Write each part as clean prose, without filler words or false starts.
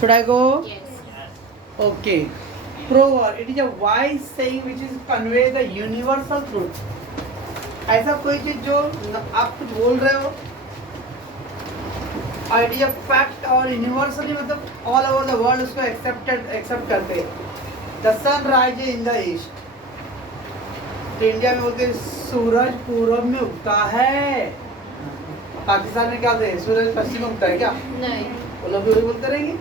Should I go? Yes. Okay. Proverb. It is a wise saying which is convey the universal truth. ऐसा कोई चीज जो आप कुछ बोल रहे हो और इट इज अ फैक्ट और यूनिवर्सली मतलब ऑल ओवर द वर्ल्ड उसको एक्सेप्ट करते हैं। The sun rise in the east, तो इंडिया में बोलते हैं सूरज पूर्व में उगता है। पाकिस्तान में क्या बोलते हैं, सूरज पश्चिम में उगता है क्या? नहीं। वो लोग भी बोलते रहेंगे।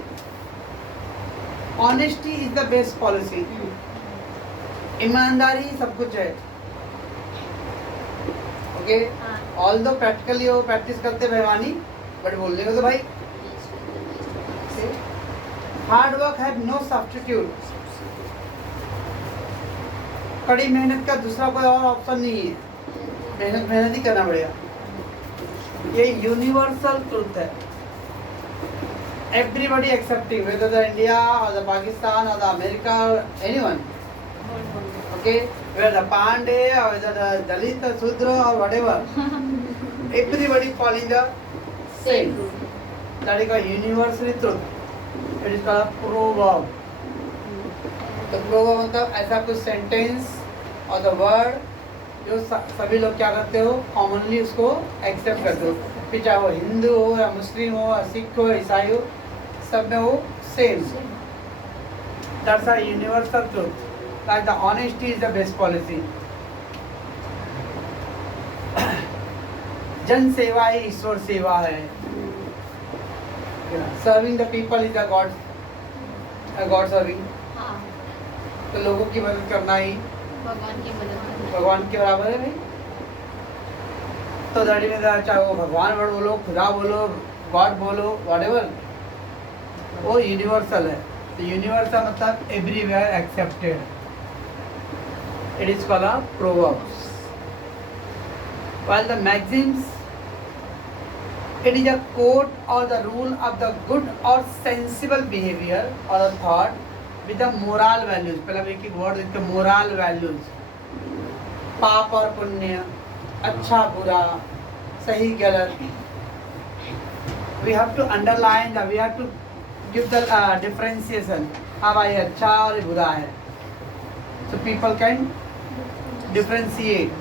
Honesty is the best policy. ईमानदारी सब कुछ है। ओके, ऑल दो प्रैक्टिकली वो प्रैक्टिस करते बेईमानी, बट बोलने को तो भाई hard work have no substitute. कड़ी मेहनत का दूसरा कोई और ऑप्शन नहीं है। मेहनत ही करना पड़ेगा। ये यूनिवर्सल ट्रुथ है। Everybody accepting whether the India और द पाकिस्तान और the America anyone, okay, whether the Pandey और वेदर द दलित शूद्र और whatever, everybody following the same. That is a universal truth. It is called proverb. तो प्रोवर्ब मतलब ऐसा कुछ sentence और द वर्ड जो सभी लोग क्या करते हो, कॉमनली उसको एक्सेप्ट करते हो, फिर चाहे वो हिंदू हो या मुस्लिम हो या सिख हो ईसाई हो, सब में वो same. That's a universal truth. Like the honesty is the best policy. जन सेवा ही ईश्वर सेवा है। Serving the people is the God serving. तो लोगों की मदद करना ही भगवान के बराबर है भाई। तो दैट में चाहे वो भगवान वर्ड बोलो, खुदा बोलो, गॉड बोलो, व्हाटएवर, वो यूनिवर्सल है। तो यूनिवर्सल मतलब everywhere accepted. It is called a proverbs. While the maxims, it is a code और the rule of the good और सेंसिबल बिहेवियर और a thought with the moral values। पहला एक ही वर्ड देखते, मोरल वैल्यूज। पाप और पुण्य, अच्छा बुरा, सही गलत। we have to underline that, we have to give the differentiation। हाँ भाई, अच्छा और ये बुरा है। so people can differentiate।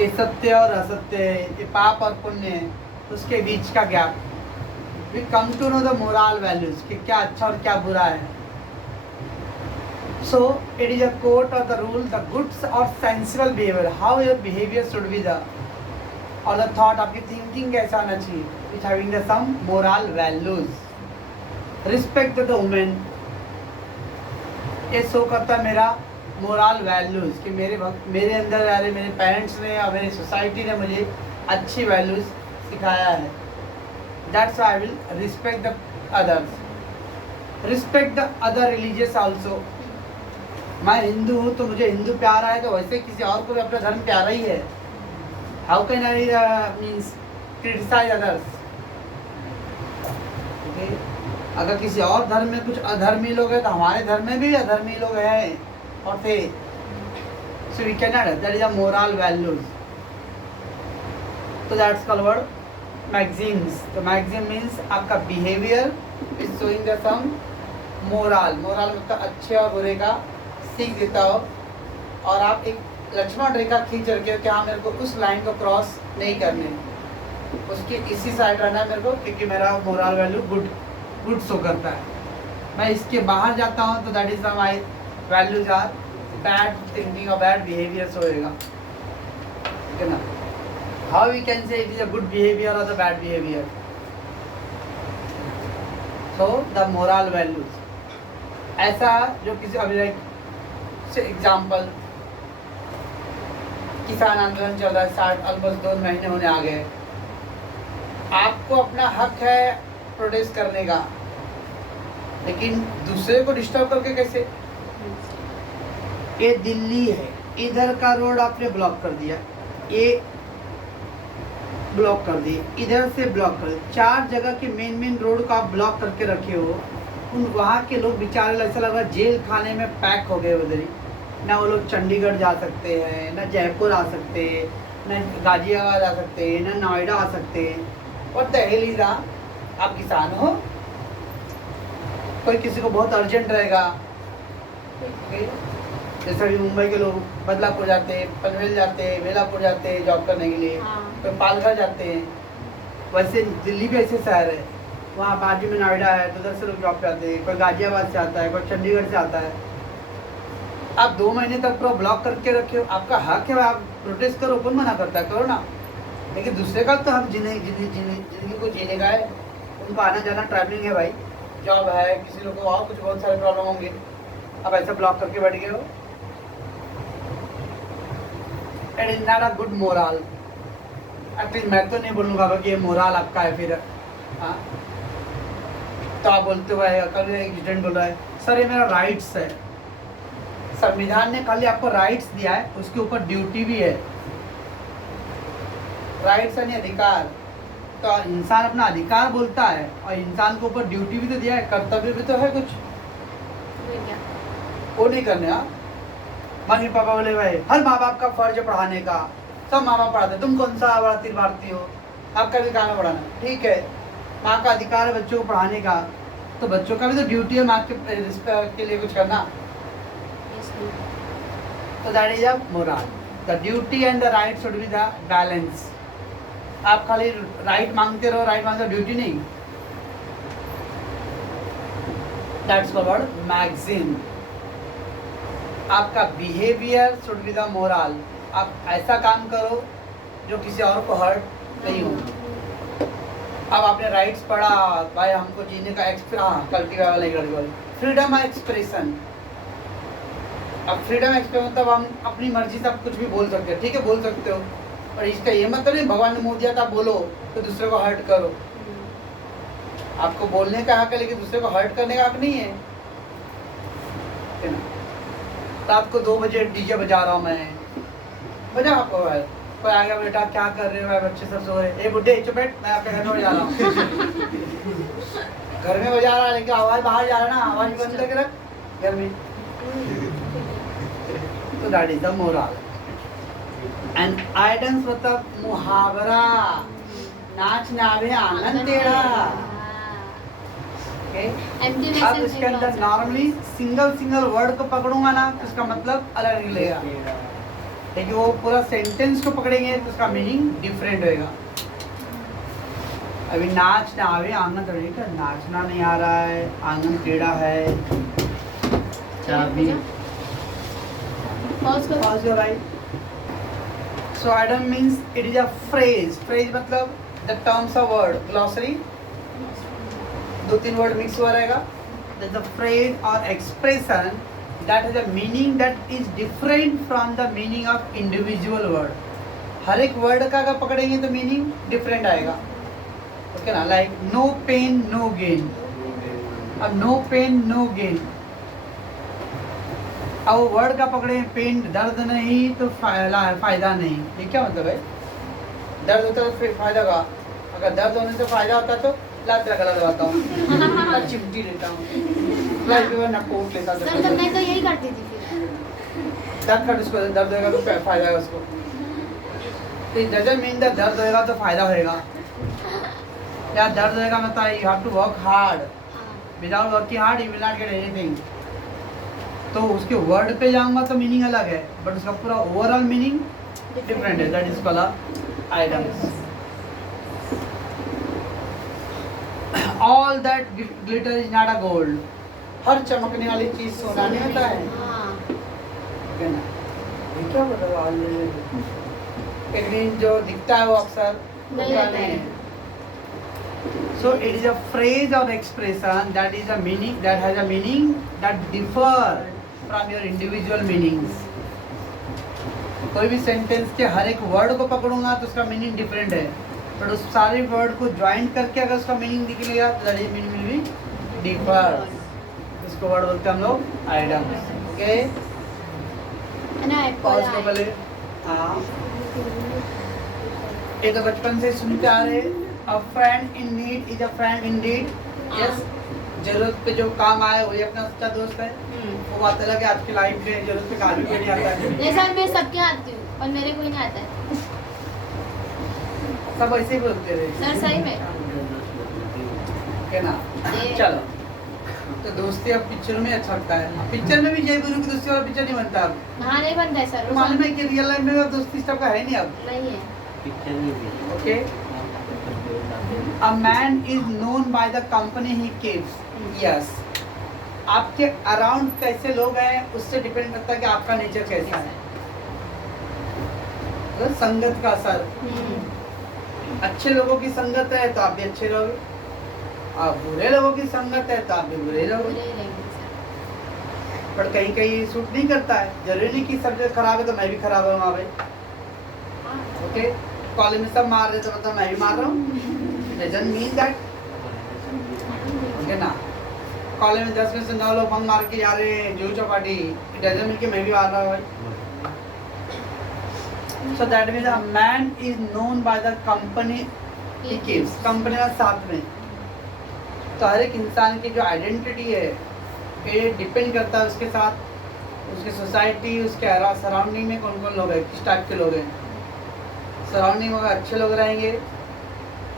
ये सत्य और असत्य है, ये पाप और पुण्य है, उसके बीच का gap. We come to know the moral values कि क्या अच्छा और क्या बुरा है। So it is a quote or the rule, the good or sensible behavior, how your behavior should be the, और the thought, आपकी thinking कैसा होना चाहिए, which having the some moral values। Respect the women, ये show करता है मेरा moral values कि मेरे अंदर यार मेरे पेरेंट्स ने और मेरी सोसाइटी ने मुझे अच्छी values सिखाया है। That's why I will respect the others। Respect the other religious also। मैं हिंदू हूँ तो मुझे हिंदू प्यारा है, तो वैसे किसी और को भी अपना धर्म प्यारा ही है। How can I means criticize others? Okay? अगर किसी और धर्म में कुछ अधर्मी लोग हैं तो हमारे धर्म में भी अधर्मी लोग हैं और थे। So we cannot, that is a moral values। तो that's called word मैगजीम्स। तो मैगजीम मीन्स आपका behaviour is showing the some moral. Moral मतलब अच्छे और बुरे का सीख देता हो, और आप एक लक्ष्मण रेखा खींच रखे हो कि हाँ मेरे को उस लाइन को क्रॉस नहीं करने, उसके इसी साइड रहना है मेरे को, क्योंकि मेरा मोरल वैल्यू गुड शो करता है। मैं इसके बाहर जाता हूँ तो that is my values are bad thinking और बैड बिहेवियर होएगा, ठीक है ना। How we can say it is a good behavior or the bad behavior? So the moral values। ऐसा जो किसी अभी से एग्जाम्पल, किसान आंदोलन चल रहा है, 60 ऑलमोस्ट 2 महीने होने आ गए। आपको अपना हक है प्रोटेस्ट करने का, लेकिन दूसरे को डिस्टर्ब करके कैसे? ये दिल्ली है, इधर का रोड आपने ब्लॉक कर दिया, ये ब्लॉक कर दिए, इधर से ब्लॉक कर दिए, 4 जगह के मेन रोड को आप ब्लॉक करके रखे हो। उन वहाँ के लोग बेचारे ऐसा लगा जेल खाने में पैक हो गए उधर ही। ना वो लोग चंडीगढ़ जा सकते हैं, ना जयपुर आ सकते हैं, ना गाजियाबाद आ सकते हैं, ना नोएडा आ सकते हैं। और दहलीजा, आप किसान हो, कोई किसी को बहुत अर्जेंट रहेगा, जैसे अभी मुंबई के लोग बदलापुर जाते हैं, पनवेल जाते हैं, बेलापुर जाते हैं जॉब करने के लिए, कोई पालघर जाते हैं। वैसे दिल्ली भी ऐसे शहर है, वहाँ बाजू में नोएडा है तो उधर से लोग जॉब पे आते हैं, कोई गाजियाबाद से आता है, कोई चंडीगढ़ से आता है। आप 2 महीने तक पूरा ब्लॉक करके रखे हो, आपका हक है, आप प्रोटेस्ट करो, कौन मना करता है, करो ना। लेकिन दूसरे का तो हम जिंदगी को जीने का है, उनको आना जाना ट्रैवलिंग है भाई, जॉब है, किसी लोग को और कुछ बहुत सारे प्रॉब्लम होंगे, आप ऐसा ब्लॉक करके बैठ गए हो। It is not a good moral. At least मैं तो नहीं बोलूँगा कि ये मोरल आपका है फिर। हाँ, तो आप बोलते हुए कल एक स्टूडेंट बोल रहा है सर ये मेरा राइट्स है। संविधान ने खाली आपको राइट्स दिया है, उसके ऊपर ड्यूटी भी है। राइट्स यानी अधिकार, तो इंसान अपना अधिकार बोलता है और इंसान के ऊपर ड्यूटी भी तो दिया है, कर्तव्य भी तो है कुछ, वो नहीं करने। हाँ, मम्मी पापा बोले भाई हर माँ बाप का फर्ज है पढ़ाने का, सब माँ बाप पढ़ाते, तुम कौन सा बड़ा तीर मारती हो, आपका भी काम है पढ़ाना। ठीक है, माँ का अधिकार है बच्चों को पढ़ाने का, तो बच्चों का भी तो ड्यूटी है माँ के लिए कुछ करना। तो that is a moral. The duty and the right should be the balance. आप खाली राइट मांगते रहो, राइट मांगते रहो, ड्यूटी नहीं। That's called magazine. आपका behaviour should be the moral. आप ऐसा काम करो जो किसी और को हर्ट नहीं हो। अब आपने राइट्स पढ़ा भाई, हमको जीने का फ्रीडम ऑफ एक्सप्रेशन। अब फ्रीडम एक्सप्रेशन मतलब हम अपनी मर्जी से आप कुछ भी बोल सकते हो, ठीक है बोल सकते हो, पर इसका ये मतलब नहीं भगवान ने मुँह दिया था बोलो तो दूसरे को हर्ट करो। आपको बोलने का हक है लेकिन दूसरे को हर्ट करने का हक नहीं है ना। रात को 2 बजे डीजे बजा रहा हूँ मैं, बजा आपको भाई, कोई आ गया बेटा क्या कर रहे हो भाई, बच्चे सब सो रहे, ए बुड्ढे चुप बैठ, मैं आपके घर में बजा रहा हूँ। घर में बजा रहा है लेकिन आवाज बाहर जा रहा है ना, आवाज बंद करके रख घर में। तो that is the moral. And idioms मतलब मुहावरा, नाच नावे आनंद तेरा। अब इसके अंदर नॉर्मली सिंगल वर्ड को पकड़ूंगा ना तो उसका मतलब अलग निकलेगा, लेकिन वो पूरा सेंटेंस को पकड़ेंगे तो उसका मीनिंग डिफरेंट होएगा। अभी नाच ना आवे आंगन टेढ़ा, नाचना नहीं आ रहा है, आंगन टेढ़ा है, चाबी pause your right. So idiom means it is a phrase. Phrase मतलब the terms of word, glossary 2-3 word mix हुआ रहेगा। दैट्स अ फ्रेज और expression that has a meaning that is different from the meaning of individual word. हर एक word का अगर पकड़ेंगे तो मीनिंग डिफरेंट आएगा, ओके ना। Like no pain no gain. अब नो पेन नो गेन, अब वो वर्ड का पकड़े पेन दर्द नहीं तो फायदा नहीं, ये क्या मतलब है? दर्द होता तो फिर फायदा का, अगर दर्द होने से फायदा होता तो लात गला लगाता हूँ, चिमटी लेता हूँ, सर मैं तो यही करती थी फिर। दर्द का उसको दर्द होएगा तो फायदा है उसको। It doesn't mean that दर्द होएगा तो फायदा होएगा, या दर्द होएगा मतलब you have to work hard, without working hard you will not get anything। तो उसके वर्ड पे जाऊंगा तो मीनिंग अलग है, बट उसका पूरा ओवरऑल मीनिंग डिफरेंट है। That is called idioms. All that glitter is not a gold। हर चमकने वाली चीज सोना नहीं होता है, है ना? ये क्या बोल इट मीन जो दिखता है वो अक्सर नहीं है। So it is a phrase or expression that is a meaning that has a meaning that differ from your individual meanings। कोई भी सेंटेंस के हर एक वर्ड को पकड़ूंगा तो उसका मीनिंग डिफरेंट है, बट उस सारे वर्ड को ज्वाइन करके अगर उसका मीनिंग निकलेगा तो that meaning will be differ. इसको वर्ड बोलते हैं हम लोग आइडम्स। ओके, पॉज को पहले। हाँ, ये तो बचपन से सुनते आ रहे, अ friend in need is a friend Indeed. Yes, जरूरत पे जो काम आए वही अपना सच्चा दोस्त है। वो बात अलग है, आपकी लाइफ में जरूरत पे काम भी नहीं आता है। नहीं सर, मैं सबके आती हूँ पर मेरे कोई नहीं आता है। सब ऐसे ही बोलते रहे सर सही में। क्या ना, चलो तो दोस्ती अब पिक्चर में अच्छा लगता है। अब पिक्चर में भी जय गुरु की दोस्ती वाला पिक्चर नहीं बनता अब। हाँ नहीं बनता है सर, तो मालूम है कि रियल लाइफ में अब दोस्ती इस टाइप का है नहीं अब। नहीं है। पिक्चर में भी okay, a man is known by the company he keeps. Yes, आपके अराउंड कैसे लोग हैं उससे डिपेंड करता है कि आपका नेचर कैसा है। तो संगत का असर, अच्छे लोगों की संगत है तो आप भी अच्छे रहोगे, आप बुरे लोगों की संगत है तो आप भी बुरे रहोगे। बुरे रहेंगे सर। पर कहीं कहीं सूट नहीं करता है, जरूरी नहीं कि सब जगह खराब है तो मैं भी खराब हूँ भाई। हाँ। ओके, कॉलेज में सब मार रहे तो मतलब मैं भी मार रहा हूँ, डजंट मीन दैट। ओके ना, कॉलेज में 10 में से 9 लोग बंक मार के जा रहे हैं जो चौपाटी, डजंट मीन कि मैं भी मार रहा हूँ भाई। So that means a man is known by the company he keeps। Company का साथ में, तो हर एक इंसान की जो आइडेंटिटी है ये डिपेंड करता है उसके साथ, उसकी सोसाइटी, उसके सराउंडिंग में कौन कौन लोग हैं, किस टाइप के लोग हैं। सराउंडिंग में अगर अच्छे लोग रहेंगे,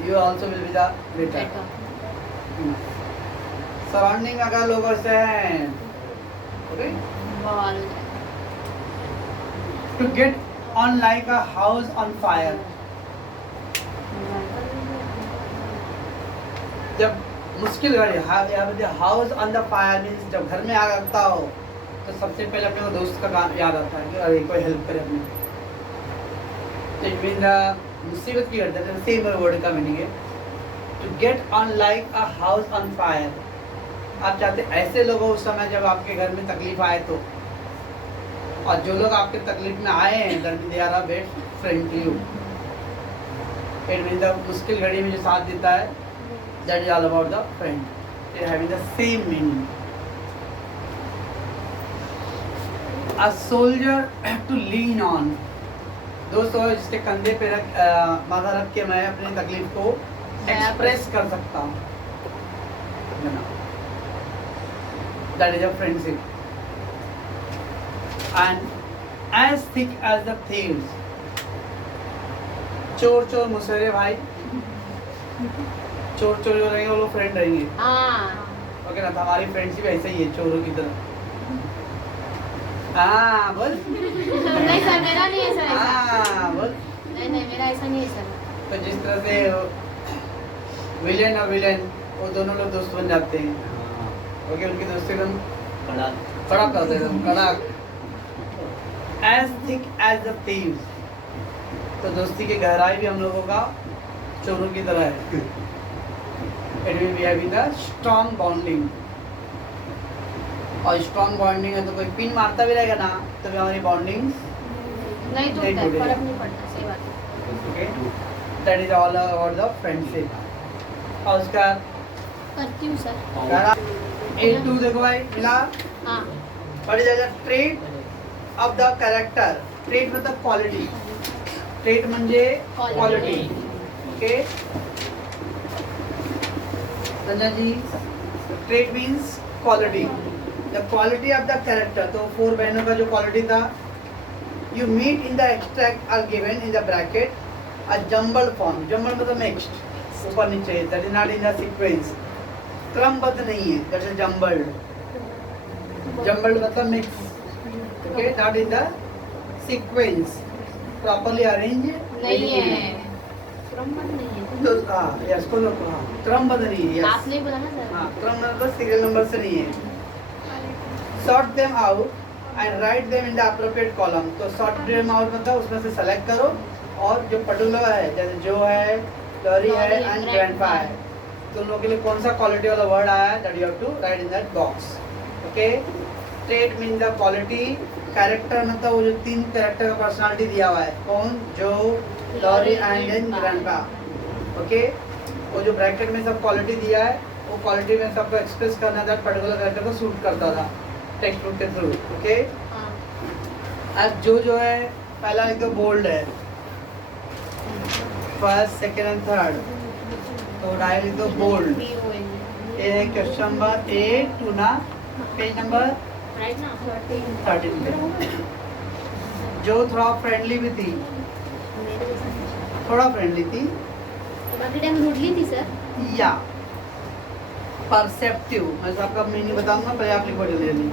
you also will be the better. Surrounding में अगर लोग ऐसे हैं, ओके, बवाल हो जाए। To get on like a house on fire। जब मुश्किल घड़ी house on the fire means जब घर में आग लगता हो तो सबसे पहले अपने को दोस्त का काम याद आता है कि अरे कोई हेल्प करे अपने। तो इट मीन मुसीबत की घड़ी है, सेम वर्ड का मीनिंग है to get on like a house on fire. आप चाहते ऐसे लोग हो उस समय जब आपके घर में तकलीफ आए तो, और जो लोग आपके तकलीफ में आए हैं that they are a best friend to you. It mean the मुश्किल घड़ी में जो साथ देता है that is all about the friend, they having the same meaning. A soldier to lean on, दोस्त हो जिसके कंधे पे माथा रख के मैं अपनी तकलीफ को एक्सप्रेस कर सकता हूँ, that is a friendship. And as thick as the thieves, चोर चोर मुसहरे भाई, चोर चोर जो रहेंगे वो लोग फ्रेंड रहेंगे। ओके ना, तो हमारी फ्रेंडशिप ऐसा ही है चोरों की तरह। हाँ बोल। नहीं सर, मेरा नहीं है सर ऐसा। हाँ बोल। नहीं नहीं, मेरा ऐसा नहीं है सर। तो जिस तरह से विलेन और विलेन वो दोनों लोग दोस्त बन जाते हैं। ओके, उनकी दोस्ती एकदम कड़क करते हैं, एकदम कड़क। As thick as the thieves, तो दोस्ती की गहराई भी हम लोगों का चोरों की तरह है। It will be having a strong bonding, और स्ट्रॉन्ग बॉन्डिंग है तो कोई पिन मारता भी रहेगा ना तो भी हमारी बॉन्डिंग नहीं टूटता है, फर्क नहीं पड़ता, सही बात है। Okay, that is all about the friendship. और उसका करती हूँ सर। A2 देखो भाई मिला। हाँ। What is the trait of the character. Trait मतलब क्वालिटी, ट्रेट म्हणजे quality. Okay Sanjay ji, trait means quality, the quality of the character. तो 4 बहनों का जो क्वालिटी था, you meet in the extract are given in the bracket a jumbled form. Jumbled मतलब mixed, ऊपर नीचे, that is not in the sequence, क्रमबद्ध नहीं है, दैट इज जम्बल्ड। जम्बल्ड मतलब mix, okay, not in the sequence, properly arranged नहीं है, क्रमबद्ध नहीं है। तो हाँ यस को लोग हाँ क्रमबद्ध नहीं है। आपने बोला ना सर। हाँ क्रम मतलब सीरियल नंबर से नहीं है। sort them out and write them in the appropriate column। तो sort them out मतलब उसमें से select करो और जो पर्टिकुलर है जैसे जो है, लॉरी है एंड ग्रैंडपा है, तो उन लोगों के लिए कौन सा क्वालिटी वाला वर्ड आया है that you have to write in that box. Okay, trait mean the quality, character मतलब वो जो 3 कैरेक्टर का पर्सनालिटी दिया हुआ है, कौन, जो, लॉरी एंड ग्रैंडपा। ओके, वो जो ब्रैकेट में सब क्वालिटी दिया है वो क्वालिटी में सबको एक्सप्रेस करना था, पर्टिकुलर कैरेक्टर को सूट करता था टेक्स्ट बुक के थ्रू। ओके, अब जो है पहला एक तो बोल्ड है, फर्स्ट सेकेंड एंड थर्ड, तो डायल तो बोल्ड। ये है क्वेश्चन नंबर 8 ना, पेज नंबर राइट ना 13 पे। जो थोड़ा फ्रेंडली भी थी, थोड़ा फ्रेंडली थी बाकी टाइम रूडली थी सर। या परसेप्टिव, मैं तो आपका मीनिंग बताऊंगा, पहले आप लिखो जल्दी।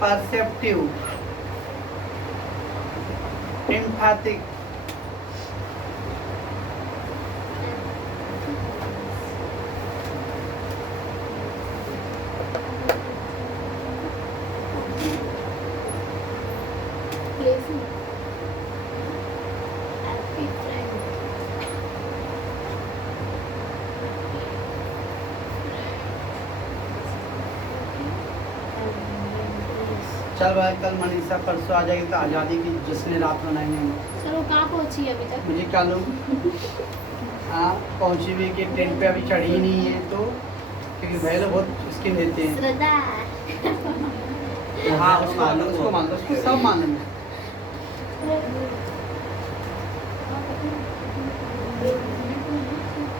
परसेप्टिव, एम्पैथिक, चल भाई कल मनीषा परसों आ जाएगी तो आज़ादी की जश्न रात मनाएंगे हम। सर वो कहाँ पहुँची है अभी तक? मुझे क्या लोग हाँ पहुँची हुई कि टेंट पे अभी चढ़ी ही नहीं है, तो क्योंकि भाई लोग बहुत स्किन देते हैं। श्रद्धा हाँ उसको मान लो, उसको मान लो, उसको सब मान लो।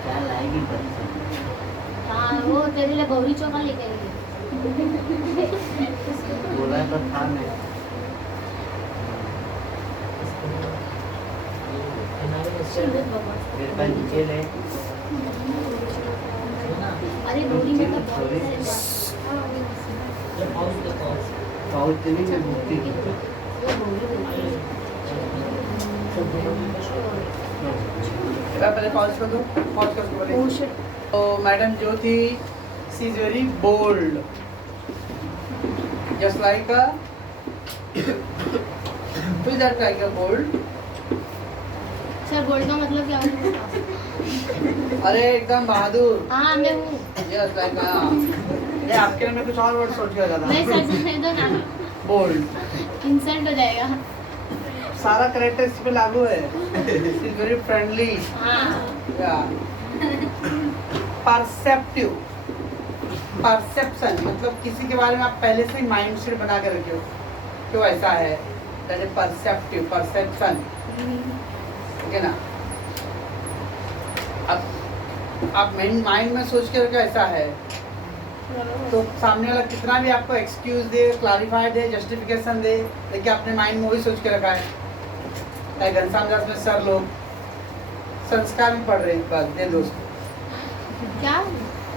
क्या लाएगी परीक्षा? हाँ वो तेरे लिए गौरी चौका लेके आई है। बोला तो था मैं। मेरे पास नीचे ले। अरे गौरी मतलब थोड़ी पाउच नहीं मैं भूखती हूँ। पहले पॉज कर दो, पॉज कर दो पहले। तो madam Jyoti, she is very bold, just like a who is that like a bold? Sir bold का मतलब क्या होता है? अरे एकदम बहादुर। हाँ मैं हूँ। यस लाइक ये आपके लिए मैं कुछ और वर्ड सोच के लगा नहीं था। सर जाने दो ना, बोल्ड इंसल्ट हो जाएगा। सारा करेक्टर इस पे लागू है। She is very friendly. हाँ या परसेप्टिव, परसेप्शन मतलब किसी के बारे में आप पहले से ही माइंड सेट बना के रखे हो क्यों ऐसा है, दैट इज परसेप्टिव, परसेप्शन, ठीक है ना। अब आप माइंड में सोच के रखो ऐसा है, तो सामने वाला कितना भी आपको एक्सक्यूज दे, क्लैरिफाई दे, जस्टिफिकेशन दे, लेकिन आपने माइंड में वही सोच के रखा है। घनश्याम दास में सर लोग संस्कार भी पढ़ रहे हैं, बस दे दोस्त। क्या?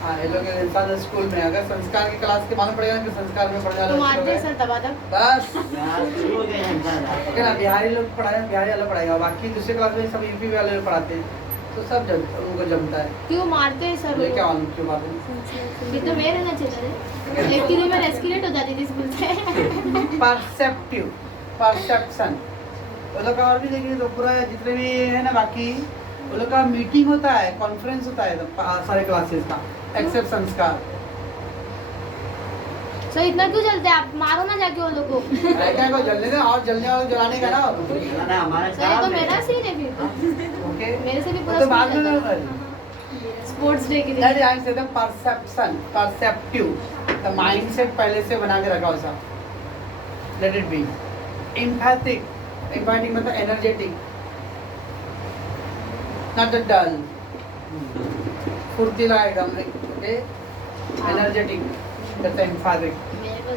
हाँ ये लोग इंसान स्कूल में अगर संस्कार की क्लास के मालूम पड़ेगा कि संस्कार में पढ़ने वाले तुम बच्चे आते लोग सर हैं। दबा दब। बस यार शुरू हो गया इंसान। ओके ना, बिहारी लोग पढ़ाए, बिहारी वाला पढ़ाएगा, बाकी दूसरे क्लास में सब यूपी वाले लोग पढ़ाते हैं, तो सब उनको जमता है। क्यों मारते हैं सर मुझे वो? क्या मालूम क्यों बात है। ये तो मैं रहना चाहिए था। एक दिन में रेस्किलेट हो जाती थी स्कूल से। परसेप्टिव, परसेप्शन, वो लोग का और भी देखिए तो पूरा जितने भी है ना, बाकी वो लोग का मीटिंग होता है, कॉन्फ्रेंस होता है सारे क्लासेस का, एक्सेप्ट संस्कार। सर इतना क्यों जलते हैं आप? मारो ना जाके वो लोग को। क्या को जलने दे, और जलने वालों को जलाने का ना। ना हमारा सर ये तो मेरा सीन है फिर। ओके मेरे से भी पूरा तो बाद में स्पोर्ट्स डे के दैट दिन। आई से the perception, perceptive, the mindset पहले से बना के रखा वैसा, let it be. Empathic, empathic मतलब एनर्जेटिक, नॉट द डल, फुर्तीला एकदम, ओके, एनर्जेटिक, दैट्स एम्पैथिक। मेरे को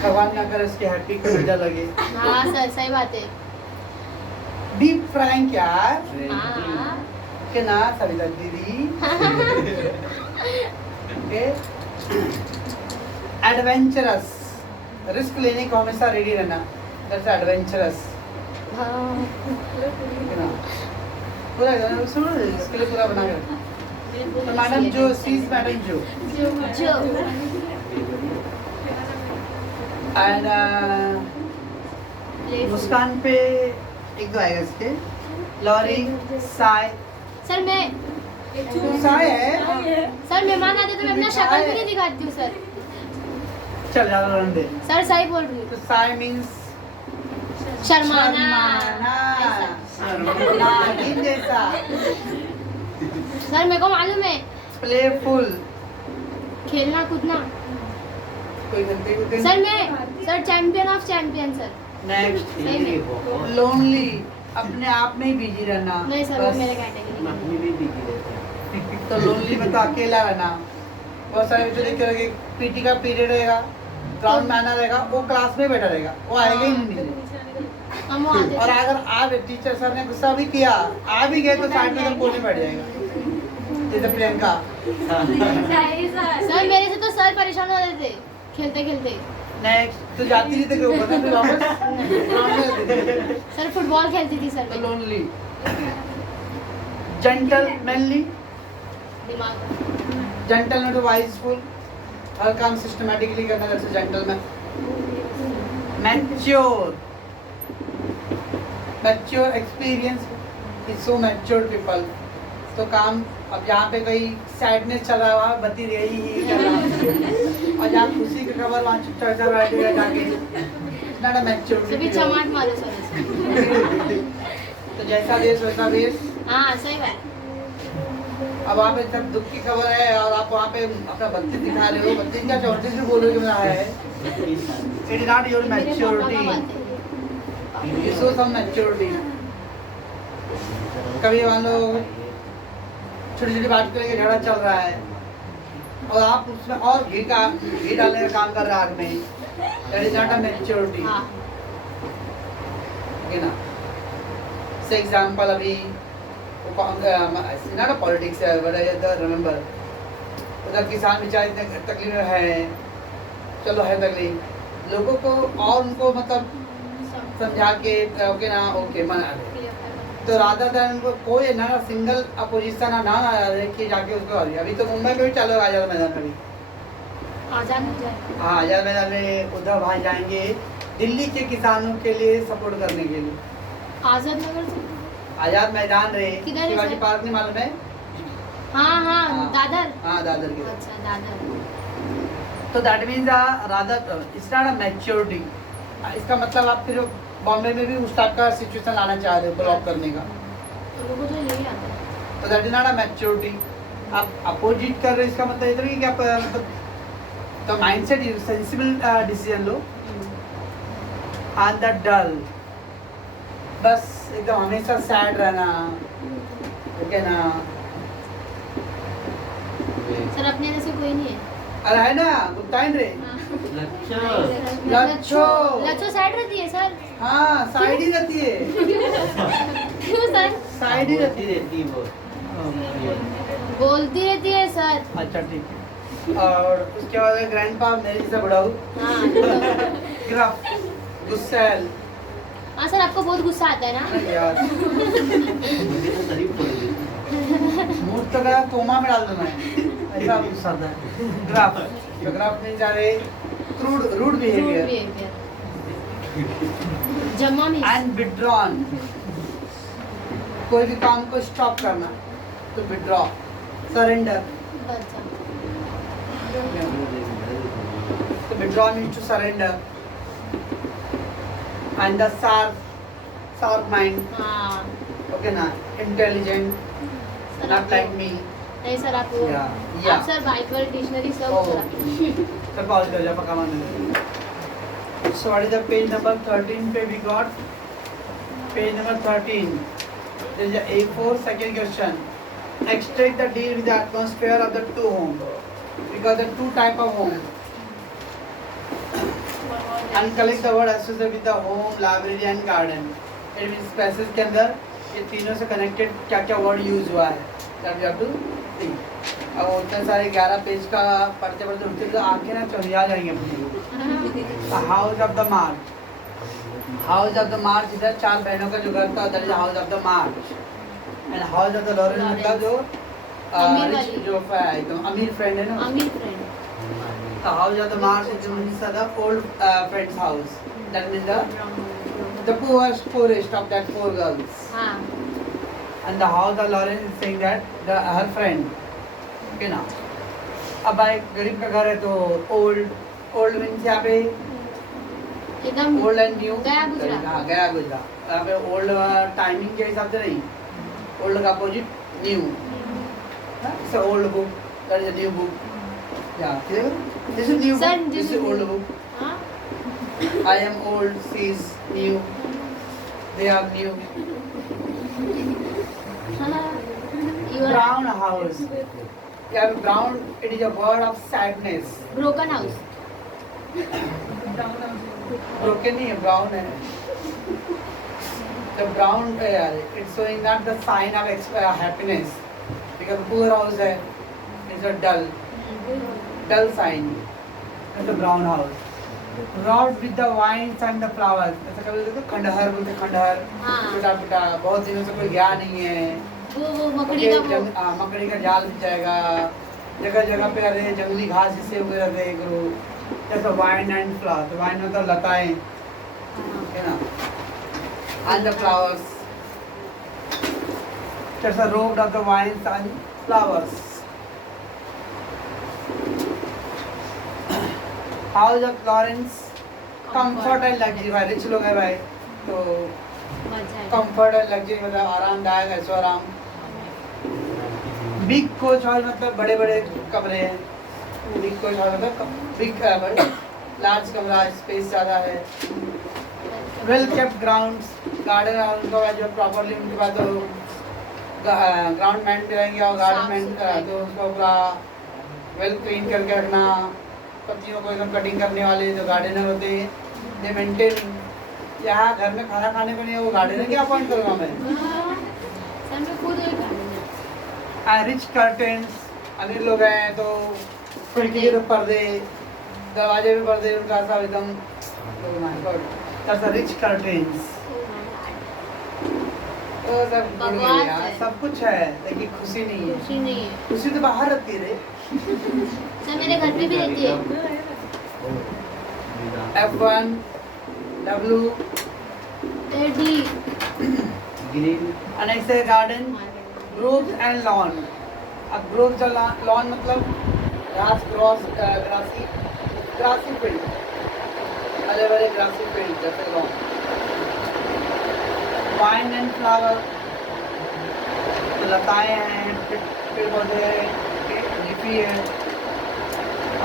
भगवान ना करे उसकी हैप्पी को नजर लगे। हाँ सर सही बात है। डीप फ्रैंक यार, हाँ के ना सविता दीदी, ओके। एडवेंचरस, रिस्क लेने को हमेशा रेडी रहना, दैट्स एडवेंचरस, हाँ। ठीक है ना। पूरा एकदम सुनो, इसके लिए पूरा बना के रखो। तो मैडम जो सीज मैडम जो जो एंड मुस्कान पे एक दो आएगा इसके, लॉरी, साय, सर मैं साय है, सर मेहमान आते तो मैं अपना शक्ल भी नहीं दिखाती हूँ सर। चल ज्यादा रहने दे। सर सही बोल रही हूँ। तो साय मीन्स शर्माना शर्माना जैसा, सर मेरे को मालूम है, प्लेफुल, खेलना कूदना। कोई गलती होती सर मैं sir champion of champion sir. Next, सही में। लोनली, अपने आप में ही बिजी रहना। नहीं सर वो बस। मेरे कैटेगरी में अपनी भी बिजी रहते हैं। तो लोनली में तो अकेला रहना। बहुत सारे बच्चे देख रहे पीटी का पीरियड रहेगा, ग्राउंड में आना रहेगा, वो क्लास में बैठा रहेगा, वो आएगा ही नहीं नीचे। हम वो आते और अगर आ टीचर सर ने गुस्सा भी किया, आ भी गए तो साइड में तो कोने बैठ जाएगा। जैसे प्रियंका नहीं सर मेरे से तो सर परेशान हो रहे थे खेलते खेलते। नेक्स्ट तो जाती नहीं तो क्यों बता फिर वापस सर फुटबॉल खेलती थी सर मैं। लोनली जेंटलमैनली दिमाग जेंटल नॉट वाइजफुल हर काम सिस्टमैटिकली करना जैसे gentleman mature mature experience is so mature people तो काम अब यहाँ पे कोई सैडनेस चल रहा है बत्ती रही ही कर रहा और जहाँ खुशी का खबर वहाँ चुपचाप से बैठेगा जाके नॉट अ मैच्योर सभी चमाट मारो सर ऐसे। तो जैसा देश वैसा देश हाँ सही बात। अब वहाँ पे जब दुख की खबर है और आप वहाँ पे अपना बत्ती दिखा रहे हो बत्ती क्या 34 भी बोलो कि मेरा है it is not your maturity you show some maturity. कभी मान लो छोटी छोटी बात को लेकर झगड़ा चल रहा है और आप उसमें और घी डालने का काम कर रहे हैं आग में that is not a maturity हाँ ओके ना। से एग्जांपल अभी नॉट अ पॉलिटिक्स है बट आई रिमेंबर उधर किसान बेचारे इतने तकलीफ में है चलो है तकलीफ लोगों को और उनको मतलब समझा के ओके ना ओके मना दे तो राधा दान को कोई ना सिंगल अपोजिशन ना आ रहे कि जाके उसको अभी तो मुंबई में भी चालू है आजाद मैदान में भी आजाद हो जाए। हाँ आजाद मैदान में उद्धव भाई जाएंगे दिल्ली के किसानों के लिए सपोर्ट करने के लिए। आजाद नगर से आजाद मैदान रहे किधर है शिवाजी सर? पार्क नहीं मालूम है हाँ हाँ हाँ। दादर। हाँ दादर के अच्छा दादर। तो that means Radha it's not a maturity. इसका मतलब आप फिर बॉम्बे में भी उस टाइप का सिचुएशन लाना चाह रहे हो ब्लॉक करने का लोगों को तो यही आता है। तो that is not a maturity. आप अपोजिट कर रहे हो इसका मतलब इतना कि आप मतलब the mindset is sensible decision लो एंड द डल बस एकदम हमेशा सैड रहना ओके ना। सर अपने जैसे कोई नहीं है। अरे है ना गुप्ताइन रे लच्छो लच्छो साइड रहती है सर। हाँ साइड ही रहती है क्यों सर? साइड ही रहती है रहती वो बोलती रहती है सर। अच्छा ठीक है। और उसके बाद ग्रैंडपा मेरे जैसा बड़ा हूँ हाँ ग्राफ गुस्सैल हाँ सर आपको बहुत गुस्सा आता है ना। यार मुझे तो तारीफ कर दी मूड तो गया कोमा में डाल दो मैं ऐसा गुस्सा आता है। ग्राफ तो ग्राफ नहीं जा रहे रूड रूड बिहेवियर जमा में एंड विड्रॉन कोई भी काम को स्टॉप करना तो विड्रॉ सरेंडर अच्छा तो withdraw means to surrender and the sharp mind हाँ ओके ना intelligent sir not like me नहीं सर आप या आप सर बाइबल डिक्शनरी सब Oh. सर तो पॉज कर जा पक्का मान so what is the page number 13 पे we got page number 13 there is a A4 second question extract the deal with the atmosphere of the two home because the two type of home and collect the word associated with the home library and garden it means passage के अंदर ये तीनों से connected क्या क्या word use हुआ है that you have to think. अब उतने सारे 11 पेज का पढ़ते पढ़ते उठते तो आंखें ना चौंधिया जाएंगे अपनी। House of the March house of the March इधर 4 बहनों का जो घर था उधर house of the March and house of the Laurence मतलब जो अमीर रिच वाली। जो एकदम अमीर फ्रेंड है ना अमीर friend the house of the March is means the old friend's house that means the poorest of that 4 girls हाँ and the house of Lawrence is saying that her friend okay ना। अब भाई गरीब का घर है तो old means यहाँ पे एकदम old and new गया गुजरा। हाँ गया गुजरा यहाँ पे old टाइमिंग के हिसाब से नहीं old का opposite new it's an old book that is a new book yeah clear this is new Sir, book this is old book हाँ I am old she is new they are new you are brown house yeah brown it is a word of sadness broken house broken नहीं है brown है the brown it's showing not the sign of happiness एक poor house है, it's a dull sign, it's a brown house. Rod with the vines and the flowers, ऐसा कभी बोलते खंडहर, बोलते खंडहर, हाँ। छोटा पिटा, बहुत दिनों से कोई गया नहीं है, वो मकड़ी का वो मकड़ी का जाल बिछाएगा, जगह जगह पे अरे जंगली घास जिससे उगे रहते हैं गुरु, जैसे वाइन एंड फ्लावर, तो वाइन मतलब लताएं है ना, and the flowers, there's a road of the vines and flowers. House of Florence, comfort and luxury, भाई रिच लोग हैं भाई, तो मजा है। कंफर्ट एंड लग्जरी मतलब आरामदायक, ऐशो आराम। बिग कोच हॉल मतलब बड़े बड़े कमरे हैं, बिग कोच हॉल मतलब बिग लार्ज कमरा, स्पेस ज़्यादा है। वेल केप्ट ग्राउंड्स, गार्डन उनका जो प्रॉपरली उनके पास तो ग्राउंड मेंटेन रहेंगे और गार्डन मेंटेन तो उसको पूरा वेल क्लीन करके रखना, पत्तियों को एकदम कटिंग करने वाले जो गार्डनर होते हैं दे मेंटेन। यहाँ घर में खाना खाने को नहीं है, वो गार्डनर क्या अपॉइंट करूँगा मैं। सर मैं खुद एक गार्डन है। रिच कर्टेन्स, अमीर लोग हैं तो खिड़की के तो पर्दे, दरवाजे पे पर्दे, उनका सब एकदम रिच कर्टेन्स, तो सब गुड बकवास यार, है। सब कुछ है लेकिन खुशी नहीं है। खुशी नहीं है। खुशी तो बाहर रहती है रे। सर मेरे घर पे भी रहती है। F1 W एडी green and I say garden, groves and lawn. अब groves और lawn मतलब grassy field, हरे भरे grassy field जैसे lawn. Vine and flower, लताएं हैं, पेड़ पौधे हैं, लीफी है,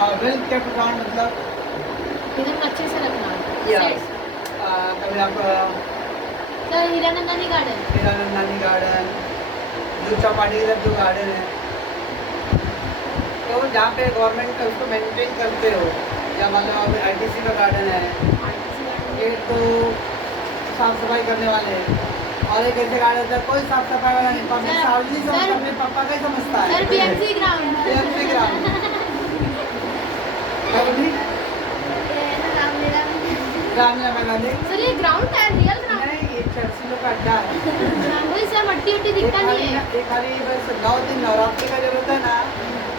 और वेल केप्ट ग्राउंड मतलब एकदम अच्छे से रखना। यस, कभी आप sir Hiranandani garden. Hiranandani garden, जो चौपाटी की तरफ जो गार्डन है, तो जहाँ पे गवर्नमेंट का उसको मेंटेन करते हो, या मतलब अभी ITC का गार्डन है, ये तो साफ सफाई करने वाले हैं, और एक ऐसे गार्डन होता है कोई साफ सफाई वाला नहीं, पब्लिक सर, सार्वजनिक सर, अपने पापा का ही समझता है। Sir BMC ground. BMC ground, Ramlila मैदान है। सर ये ग्राउंड है, रियल ग्राउंड। नहीं, ये चर्चिलों का अड्डा है। वही सर मट्टी उट्टी दिखता नहीं है। एक खाली बस 9 दिन नवरात्रि का जब होता है ना,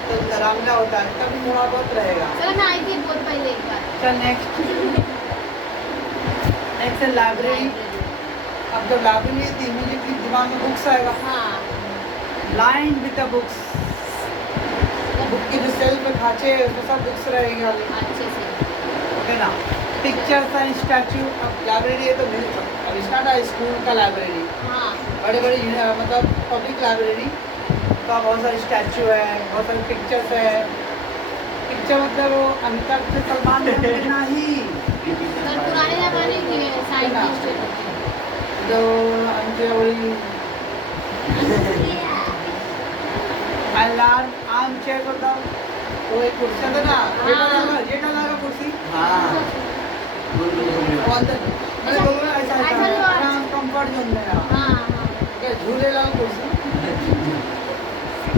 तो रामलीला होता है, तभी थोड़ा बहुत रहेगा। सर मैं आई थी बहुत पहले एक बार। चल नेक्स्ट है लाइब्रेरी। अब जब लाइब्रेरी है तो इमीडिएटली दिमाग में बुक्स आएगा, हाँ। Line with the books, book की जो सेल्फ में खांचे है उसमें सब बुक्स रहेंगे वाली, अच्छे से। है ना। पिक्चर्स एंड स्टैचू, अब लाइब्रेरी है तो अब इसका था स्कूल का लाइब्रेरी, हाँ। बड़े बड़े मतलब पब्लिक लाइब्रेरी, तो बहुत सारे स्टैचू है, बहुत सारे पिक्चर्स है। पिक्चर मतलब वो अमिताभ से सलमान खान नहीं, सर पुराने जमाने की है, साइंटिस्ट। जो हमसे वही अलार्म आर्म चेयर होता, वो एक कुर्सी था ना, जेठालाल का कुर्सी, हाँ बहुत मैंने बोला ऐसा ऐसा आराम कंफर्ट जोन में ना, हाँ। झूले लाल कुर्सी,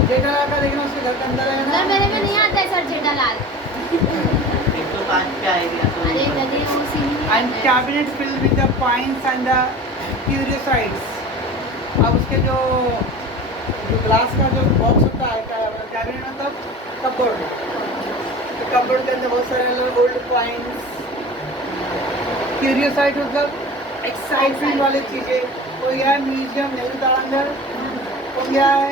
जेठालाल का देखना उसके घर के अंदर है ना। सर मेरे में नहीं आता है सर जेठालाल। 105 पे आएगा तो अरे गधे वो scene And cabinet filled with the coins and the curiosities. अब उसके जो ग्लास का जो बॉक्स होता है, कैबिनेट मतलब कपबोर्ड, तो कपबोर्ड के अंदर बहुत सारे ओल्ड कॉइन्स, क्यूरियोसाइट मतलब एक्साइटमेंट वाली चीज़ें, हो गया है म्यूजियम नेहरू तारांगण, हो गया है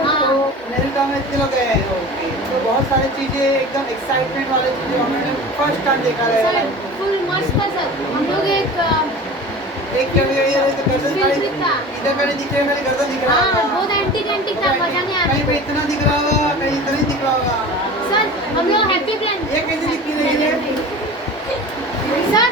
तो नेहरू तारांगण इतने लोग गए हैं ओके, तो बहुत सारी चीज़ें एकदम एक्साइटमेंट वाली चीज़ें हमने फर्स्ट टाइम देखा सर रहेगा। फुल मस्त था सर। हम लोग एक जगह ये तो गर्दन Feel खाली दिखता। इधर मैंने दिख रहा है, मेरी गर्दन दिख रहा हाँ होगा। बहुत एंटीक था, मजा नहीं कहीं पे आता। इतना दिख रहा होगा, कहीं इतना ही दिख रहा होगा। सर हम लोग हैप्पी प्लान। ये कैसे दिख रही है? सर